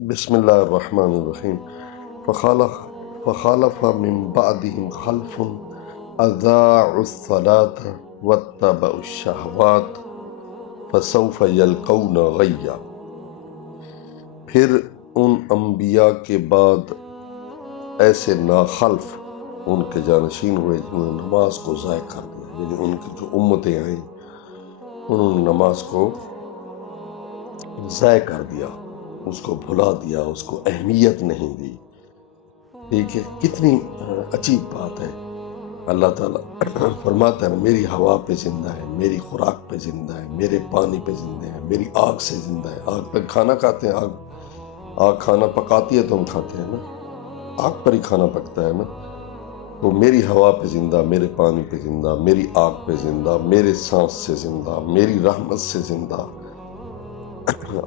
بسم اللہ الرحمن الرحیم۔ فخالف فخالف من بعدهم خلف اضاعوا الصلاة واتبعوا الشہوات فسوف یلقون غیا۔ پھر ان انبیاء کے بعد ایسے ناخلف ان کے جانشین ہوئے جنہوں نے نماز کو ضائع کر دیا، یعنی ان کی جو امتیں آئیں انہوں نے نماز کو ضائع کر دیا، اس کو بھلا دیا، اس کو اہمیت نہیں دی۔ ٹھیک ہے، کتنی عجیب بات ہے۔ اللہ تعالیٰ فرماتا ہے میری ہوا پہ زندہ ہے، میری خوراک پہ زندہ ہے، میرے پانی پہ زندہ ہے، میری آگ سے زندہ ہے۔ آگ پہ کھانا کھاتے ہیں، آگ کھانا پکاتی ہے تو ہم کھاتے ہیں نا، آگ پر ہی کھانا پکتا ہے نا۔ تو میری ہوا پہ زندہ، میرے پانی پہ زندہ، میری آگ پہ زندہ، میرے سانس سے زندہ، میری رحمت سے زندہ،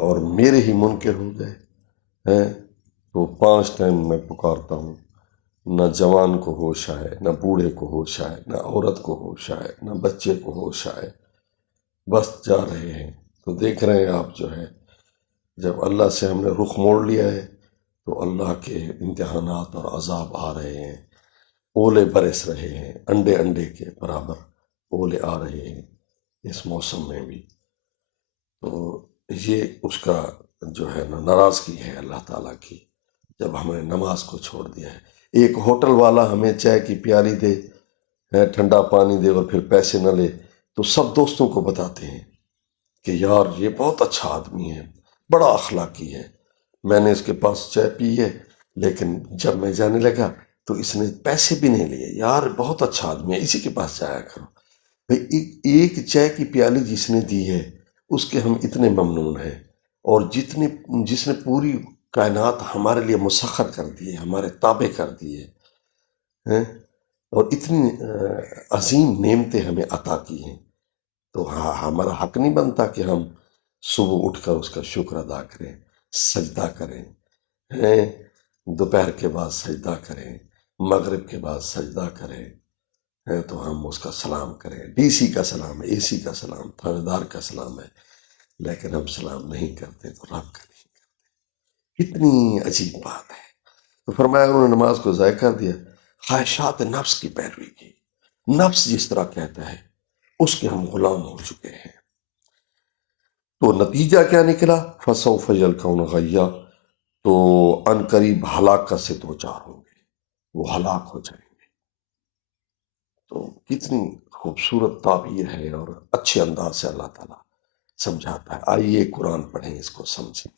اور میرے ہی منکر ہو گئے ہیں۔ تو 5 ٹائم میں پکارتا ہوں، نہ جوان کو ہوش آئے، نہ بوڑھے کو ہوش آئے، نہ عورت کو ہوش آئے، نہ بچے کو ہوش آئے، بس جا رہے ہیں۔ تو دیکھ رہے ہیں آپ جو ہے، جب اللہ سے ہم نے رخ موڑ لیا ہے تو اللہ کے امتحانات اور عذاب آ رہے ہیں، اولے برس رہے ہیں، انڈے انڈے کے برابر اولے آ رہے ہیں اس موسم میں بھی۔ تو یہ اس کا جو ہے نا ناراضگی ہے اللہ تعالیٰ کی، جب ہم نے نماز کو چھوڑ دیا ہے۔ ایک ہوٹل والا ہمیں چائے کی پیالی دے، ٹھنڈا پانی دے اور پھر پیسے نہ لے، تو سب دوستوں کو بتاتے ہیں کہ یار یہ بہت اچھا آدمی ہے، بڑا اخلاقی ہے، میں نے اس کے پاس چائے پی ہے، لیکن جب میں جانے لگا تو اس نے پیسے بھی نہیں لیے، یار بہت اچھا آدمی ہے، اسی کے پاس جایا کرو۔ بھئی ایک چائے کی پیالی جس نے دی ہے اس کے ہم اتنے ممنون ہیں، اور جس نے پوری کائنات ہمارے لیے مسخر کر دی ہے، ہمارے تابع کر دی ہے، اور اتنی عظیم نعمتیں ہمیں عطا کی ہیں، تو ہمارا حق نہیں بنتا کہ ہم صبح اٹھ کر اس کا شکر ادا کریں، سجدہ کریں، دوپہر کے بعد سجدہ کریں، مغرب کے بعد سجدہ کریں، تو ہم اس کا سلام کریں۔ ڈی سی کا سلام ہے، اے سی کا سلام، تھانے دار کا سلام ہے، لیکن ہم سلام نہیں کرتے تو رب کا نہیں۔ کتنی عجیب بات ہے۔ تو فرمایا انہوں نے نماز کو ضائع کر دیا، خواہشات نفس کی پیروی کی، نفس جس طرح کہتا ہے اس کے ہم غلام ہو چکے ہیں۔ تو نتیجہ کیا نکلا؟ فسوف یلقون غیا، تو ان قریب ہلاکت سے دوچار ہوں گے، وہ ہلاک ہو جائیں گے۔ تو کتنی خوبصورت تعبیر ہے اور اچھے انداز سے اللہ تعالیٰ سمجھاتا ہے۔ آئیے قرآن پڑھیں، اس کو سمجھیں۔